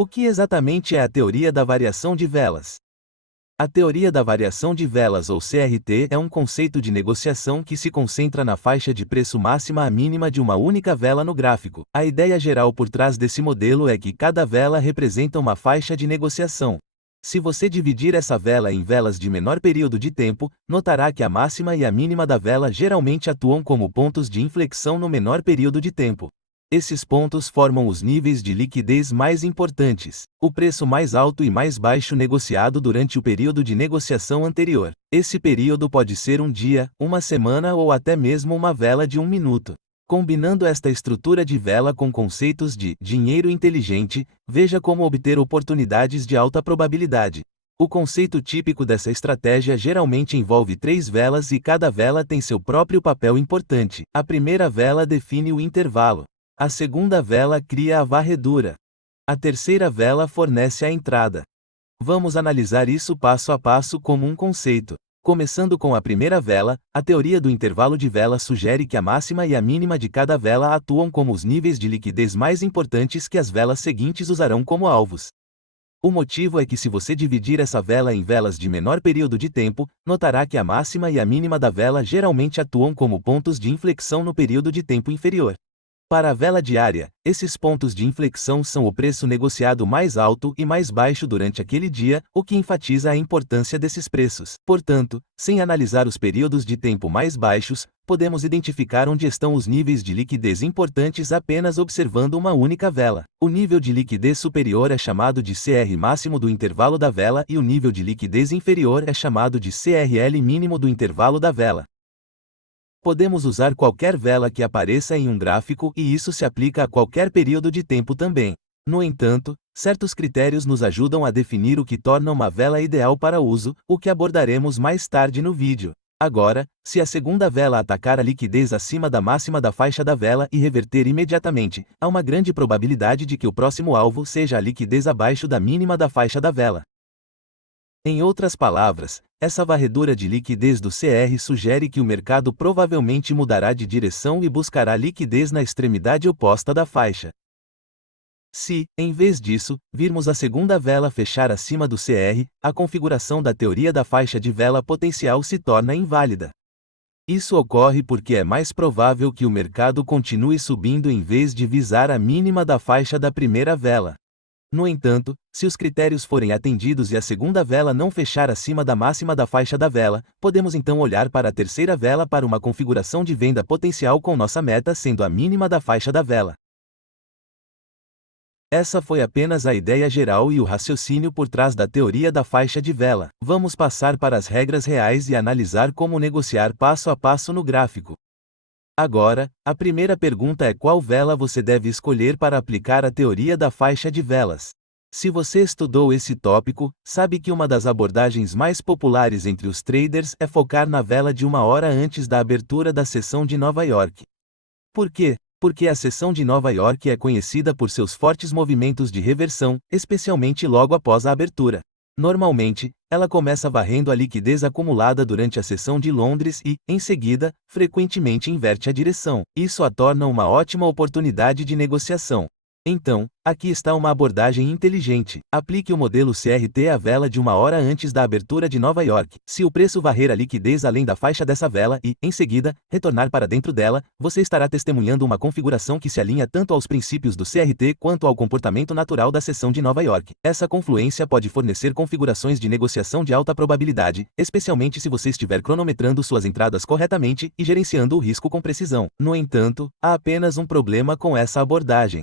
O que exatamente é a teoria da variação de velas? A teoria da variação de velas ou CRT é um conceito de negociação que se concentra na faixa de preço máxima a mínima de uma única vela no gráfico. A ideia geral por trás desse modelo é que cada vela representa uma faixa de negociação. Se você dividir essa vela em velas de menor período de tempo, notará que a máxima e a mínima da vela geralmente atuam como pontos de inflexão no menor período de tempo. Esses pontos formam os níveis de liquidez mais importantes, o preço mais alto e mais baixo negociado durante o período de negociação anterior. Esse período pode ser um dia, uma semana ou até mesmo uma vela de 1 minuto. Combinando esta estrutura de vela com conceitos de dinheiro inteligente, veja como obter oportunidades de alta probabilidade. O conceito típico dessa estratégia geralmente envolve 3 velas e cada vela tem seu próprio papel importante. A primeira vela define o intervalo. A segunda vela cria a varredura. A terceira vela fornece a entrada. Vamos analisar isso passo a passo como um conceito. Começando com a primeira vela, a teoria do intervalo de vela sugere que a máxima e a mínima de cada vela atuam como os níveis de liquidez mais importantes que as velas seguintes usarão como alvos. O motivo é que se você dividir essa vela em velas de menor período de tempo, notará que a máxima e a mínima da vela geralmente atuam como pontos de inflexão no período de tempo inferior. Para a vela diária, esses pontos de inflexão são o preço negociado mais alto e mais baixo durante aquele dia, o que enfatiza a importância desses preços. Portanto, sem analisar os períodos de tempo mais baixos, podemos identificar onde estão os níveis de liquidez importantes apenas observando uma única vela. O nível de liquidez superior é chamado de CR máximo do intervalo da vela e o nível de liquidez inferior é chamado de CRL mínimo do intervalo da vela. Podemos usar qualquer vela que apareça em um gráfico e isso se aplica a qualquer período de tempo também. No entanto, certos critérios nos ajudam a definir o que torna uma vela ideal para uso, o que abordaremos mais tarde no vídeo. Agora, se a segunda vela atacar a liquidez acima da máxima da faixa da vela e reverter imediatamente, há uma grande probabilidade de que o próximo alvo seja a liquidez abaixo da mínima da faixa da vela. Em outras palavras, essa varredura de liquidez do CR sugere que o mercado provavelmente mudará de direção e buscará liquidez na extremidade oposta da faixa. Se, em vez disso, virmos a segunda vela fechar acima do CR, a configuração da teoria da faixa de vela potencial se torna inválida. Isso ocorre porque é mais provável que o mercado continue subindo em vez de visar a mínima da faixa da primeira vela. No entanto, se os critérios forem atendidos e a segunda vela não fechar acima da máxima da faixa da vela, podemos então olhar para a terceira vela para uma configuração de venda potencial com nossa meta sendo a mínima da faixa da vela. Essa foi apenas a ideia geral e o raciocínio por trás da teoria da faixa de vela. Vamos passar para as regras reais e analisar como negociar passo a passo no gráfico. Agora, a primeira pergunta é qual vela você deve escolher para aplicar a teoria da faixa de velas. Se você estudou esse tópico, sabe que uma das abordagens mais populares entre os traders é focar na vela de 1 hora antes da abertura da sessão de Nova York. Por quê? Porque a sessão de Nova York é conhecida por seus fortes movimentos de reversão, especialmente logo após a abertura. Normalmente, ela começa varrendo a liquidez acumulada durante a sessão de Londres e, em seguida, frequentemente inverte a direção. Isso a torna uma ótima oportunidade de negociação. Então, aqui está uma abordagem inteligente. Aplique o modelo CRT à vela de 1 hora antes da abertura de Nova York. Se o preço varrer a liquidez além da faixa dessa vela e, em seguida, retornar para dentro dela, você estará testemunhando uma configuração que se alinha tanto aos princípios do CRT quanto ao comportamento natural da sessão de Nova York. Essa confluência pode fornecer configurações de negociação de alta probabilidade, especialmente se você estiver cronometrando suas entradas corretamente e gerenciando o risco com precisão. No entanto, há apenas um problema com essa abordagem.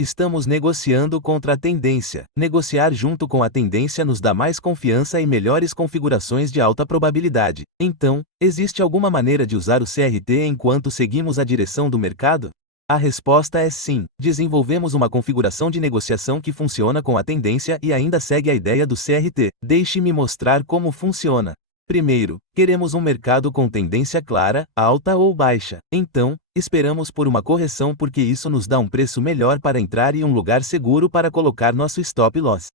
Estamos negociando contra a tendência. Negociar junto com a tendência nos dá mais confiança e melhores configurações de alta probabilidade. Então, existe alguma maneira de usar o CRT enquanto seguimos a direção do mercado? A resposta é sim. Desenvolvemos uma configuração de negociação que funciona com a tendência e ainda segue a ideia do CRT. Deixe-me mostrar como funciona. Primeiro, queremos um mercado com tendência clara, alta ou baixa. Então, esperamos por uma correção porque isso nos dá um preço melhor para entrar e um lugar seguro para colocar nosso stop loss.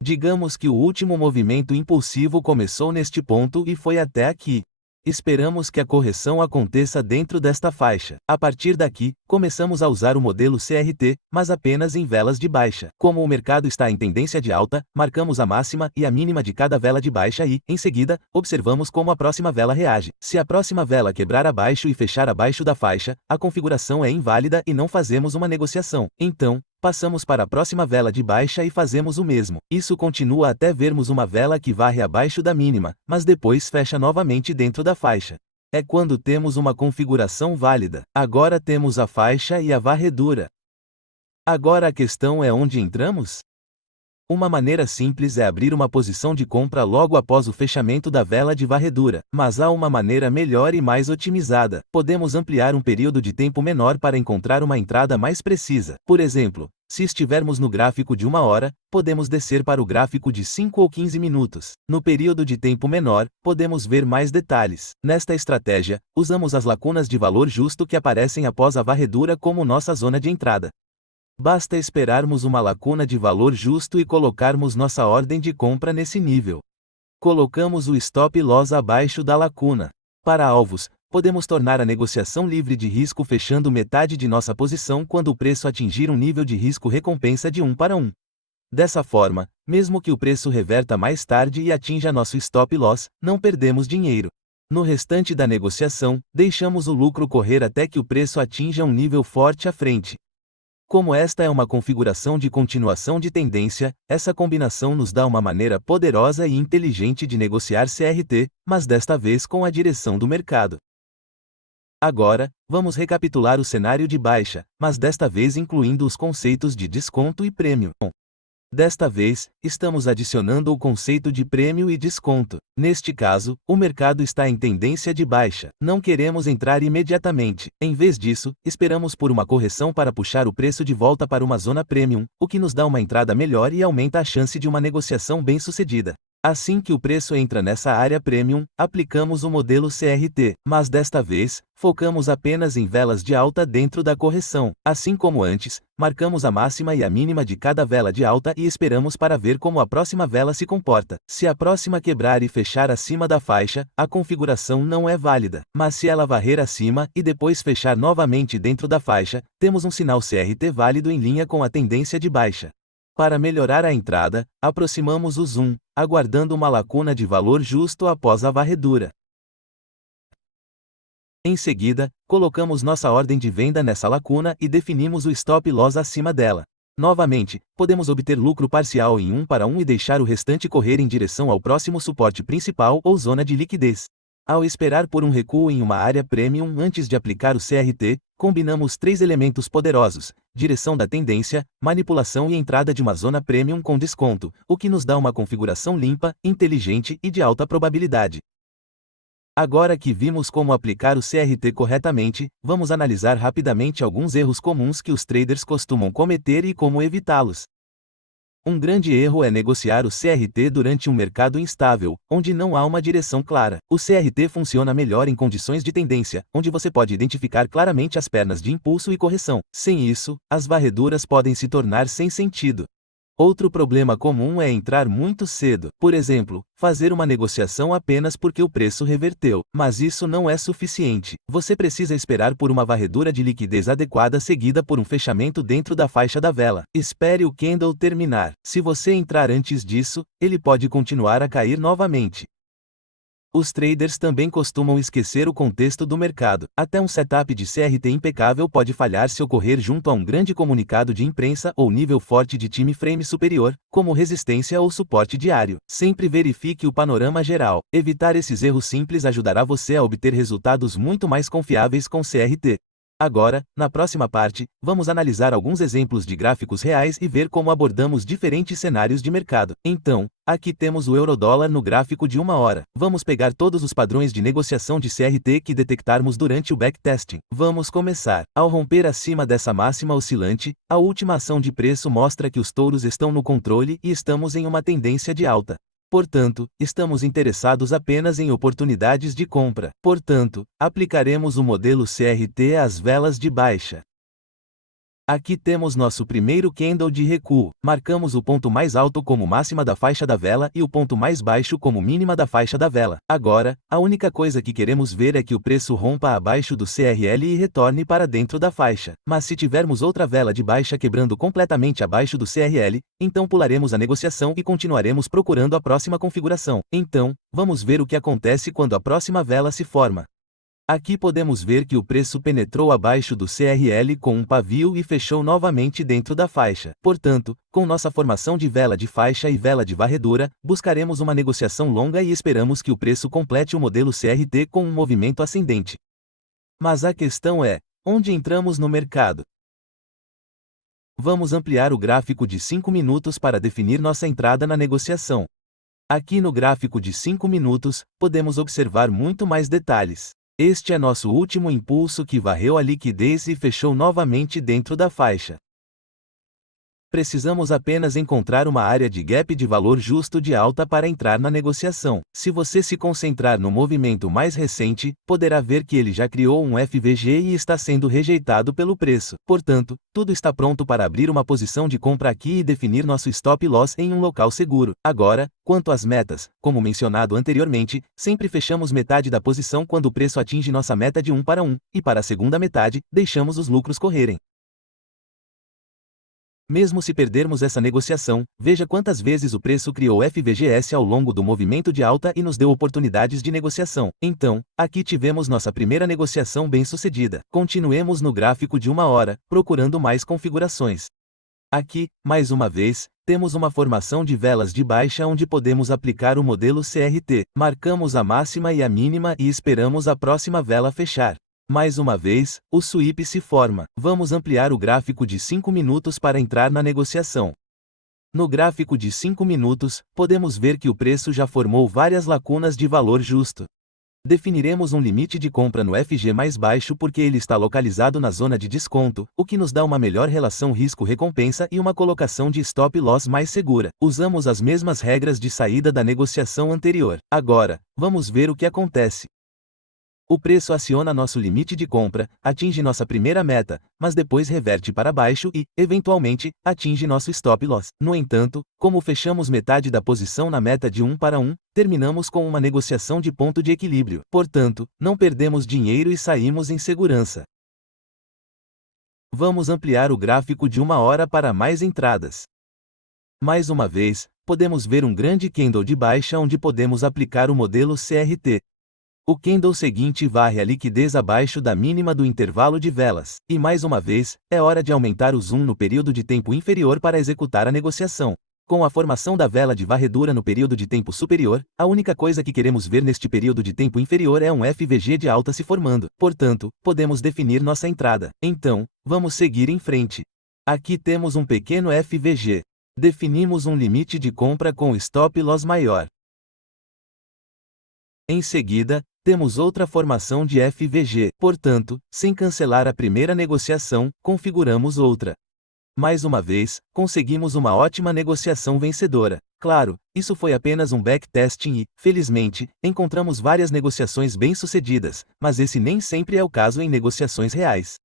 Digamos que o último movimento impulsivo começou neste ponto e foi até aqui. Esperamos que a correção aconteça dentro desta faixa. A partir daqui, começamos a usar o modelo CRT, mas apenas em velas de baixa. Como o mercado está em tendência de alta, marcamos a máxima e a mínima de cada vela de baixa e, em seguida, observamos como a próxima vela reage. Se a próxima vela quebrar abaixo e fechar abaixo da faixa, a configuração é inválida e não fazemos uma negociação. Então, passamos para a próxima vela de baixa e fazemos o mesmo. Isso continua até vermos uma vela que varre abaixo da mínima, mas depois fecha novamente dentro da faixa. É quando temos uma configuração válida. Agora temos a faixa e a varredura. Agora a questão é onde entramos? Uma maneira simples é abrir uma posição de compra logo após o fechamento da vela de varredura, mas há uma maneira melhor e mais otimizada. Podemos ampliar um período de tempo menor para encontrar uma entrada mais precisa. Por exemplo, se estivermos no gráfico de 1 hora, podemos descer para o gráfico de 5 ou 15 minutos. No período de tempo menor, podemos ver mais detalhes. Nesta estratégia, usamos as lacunas de valor justo que aparecem após a varredura como nossa zona de entrada. Basta esperarmos uma lacuna de valor justo e colocarmos nossa ordem de compra nesse nível. Colocamos o stop loss abaixo da lacuna. Para alvos, podemos tornar a negociação livre de risco fechando metade de nossa posição quando o preço atingir um nível de risco-recompensa de 1:1. Dessa forma, mesmo que o preço reverta mais tarde e atinja nosso stop loss, não perdemos dinheiro. No restante da negociação, deixamos o lucro correr até que o preço atinja um nível forte à frente. Como esta é uma configuração de continuação de tendência, essa combinação nos dá uma maneira poderosa e inteligente de negociar CRT, mas desta vez com a direção do mercado. Agora, vamos recapitular o cenário de baixa, mas desta vez incluindo os conceitos de desconto e prêmio. Desta vez, estamos adicionando o conceito de prêmio e desconto. Neste caso, o mercado está em tendência de baixa. Não queremos entrar imediatamente. Em vez disso, esperamos por uma correção para puxar o preço de volta para uma zona premium, o que nos dá uma entrada melhor e aumenta a chance de uma negociação bem-sucedida. Assim que o preço entra nessa área premium, aplicamos o modelo CRT, mas desta vez, focamos apenas em velas de alta dentro da correção. Assim como antes, marcamos a máxima e a mínima de cada vela de alta e esperamos para ver como a próxima vela se comporta. Se a próxima quebrar e fechar acima da faixa, a configuração não é válida. Mas se ela varrer acima e depois fechar novamente dentro da faixa, temos um sinal CRT válido em linha com a tendência de baixa. Para melhorar a entrada, aproximamos o zoom, aguardando uma lacuna de valor justo após a varredura. Em seguida, colocamos nossa ordem de venda nessa lacuna e definimos o stop loss acima dela. Novamente, podemos obter lucro parcial em 1:1 e deixar o restante correr em direção ao próximo suporte principal ou zona de liquidez. Ao esperar por um recuo em uma área premium antes de aplicar o CRT, combinamos 3 elementos poderosos: direção da tendência, manipulação e entrada de uma zona premium com desconto, o que nos dá uma configuração limpa, inteligente e de alta probabilidade. Agora que vimos como aplicar o CRT corretamente, vamos analisar rapidamente alguns erros comuns que os traders costumam cometer e como evitá-los. Um grande erro é negociar o CRT durante um mercado instável, onde não há uma direção clara. O CRT funciona melhor em condições de tendência, onde você pode identificar claramente as pernas de impulso e correção. Sem isso, as varreduras podem se tornar sem sentido. Outro problema comum é entrar muito cedo. Por exemplo, fazer uma negociação apenas porque o preço reverteu. Mas isso não é suficiente. Você precisa esperar por uma varredura de liquidez adequada seguida por um fechamento dentro da faixa da vela. Espere o candle terminar. Se você entrar antes disso, ele pode continuar a cair novamente. Os traders também costumam esquecer o contexto do mercado. Até um setup de CRT impecável pode falhar se ocorrer junto a um grande comunicado de imprensa ou nível forte de time frame superior, como resistência ou suporte diário. Sempre verifique o panorama geral. Evitar esses erros simples ajudará você a obter resultados muito mais confiáveis com CRT. Agora, na próxima parte, vamos analisar alguns exemplos de gráficos reais e ver como abordamos diferentes cenários de mercado. Então, aqui temos o euro-dólar no gráfico de 1 hora. Vamos pegar todos os padrões de negociação de CRT que detectarmos durante o backtesting. Vamos começar. Ao romper acima dessa máxima oscilante, a última ação de preço mostra que os touros estão no controle e estamos em uma tendência de alta. Portanto, estamos interessados apenas em oportunidades de compra. Portanto, aplicaremos o modelo CRT às velas de baixa. Aqui temos nosso primeiro candle de recuo. Marcamos o ponto mais alto como máxima da faixa da vela e o ponto mais baixo como mínima da faixa da vela. Agora, a única coisa que queremos ver é que o preço rompa abaixo do CRL e retorne para dentro da faixa. Mas se tivermos outra vela de baixa quebrando completamente abaixo do CRL, então pularemos a negociação e continuaremos procurando a próxima configuração. Então, vamos ver o que acontece quando a próxima vela se forma. Aqui podemos ver que o preço penetrou abaixo do CRL com um pavio e fechou novamente dentro da faixa. Portanto, com nossa formação de vela de faixa e vela de varredura, buscaremos uma negociação longa e esperamos que o preço complete o modelo CRT com um movimento ascendente. Mas a questão é, onde entramos no mercado? Vamos ampliar o gráfico de 5 minutos para definir nossa entrada na negociação. Aqui no gráfico de 5 minutos, podemos observar muito mais detalhes. Este é nosso último impulso que varreu a liquidez e fechou novamente dentro da faixa. Precisamos apenas encontrar uma área de gap de valor justo de alta para entrar na negociação. Se você se concentrar no movimento mais recente, poderá ver que ele já criou um FVG e está sendo rejeitado pelo preço. Portanto, tudo está pronto para abrir uma posição de compra aqui e definir nosso stop loss em um local seguro. Agora, quanto às metas, como mencionado anteriormente, sempre fechamos metade da posição quando o preço atinge nossa meta de 1 para 1, e para a segunda metade, deixamos os lucros correrem. Mesmo se perdermos essa negociação, veja quantas vezes o preço criou FVGS ao longo do movimento de alta e nos deu oportunidades de negociação. Então, aqui tivemos nossa primeira negociação bem-sucedida. Continuemos no gráfico de 1 hora, procurando mais configurações. Aqui, mais uma vez, temos uma formação de velas de baixa onde podemos aplicar o modelo CRT. Marcamos a máxima e a mínima e esperamos a próxima vela fechar. Mais uma vez, o sweep se forma. Vamos ampliar o gráfico de 5 minutos para entrar na negociação. No gráfico de 5 minutos, podemos ver que o preço já formou várias lacunas de valor justo. Definiremos um limite de compra no FG mais baixo porque ele está localizado na zona de desconto, o que nos dá uma melhor relação risco-recompensa e uma colocação de stop loss mais segura. Usamos as mesmas regras de saída da negociação anterior. Agora, vamos ver o que acontece. O preço aciona nosso limite de compra, atinge nossa primeira meta, mas depois reverte para baixo e, eventualmente, atinge nosso stop loss. No entanto, como fechamos metade da posição na meta de 1 para 1, terminamos com uma negociação de ponto de equilíbrio. Portanto, não perdemos dinheiro e saímos em segurança. Vamos ampliar o gráfico de 1 hora para mais entradas. Mais uma vez, podemos ver um grande candle de baixa onde podemos aplicar o modelo CRT. O candle seguinte varre a liquidez abaixo da mínima do intervalo de velas. E mais uma vez, é hora de aumentar o zoom no período de tempo inferior para executar a negociação. Com a formação da vela de varredura no período de tempo superior, a única coisa que queremos ver neste período de tempo inferior é um FVG de alta se formando. Portanto, podemos definir nossa entrada. Então, vamos seguir em frente. Aqui temos um pequeno FVG. Definimos um limite de compra com stop loss maior. Em seguida, temos outra formação de FVG. Portanto, sem cancelar a primeira negociação, configuramos outra. Mais uma vez, conseguimos uma ótima negociação vencedora. Claro, isso foi apenas um backtesting e, felizmente, encontramos várias negociações bem-sucedidas, mas esse nem sempre é o caso em negociações reais.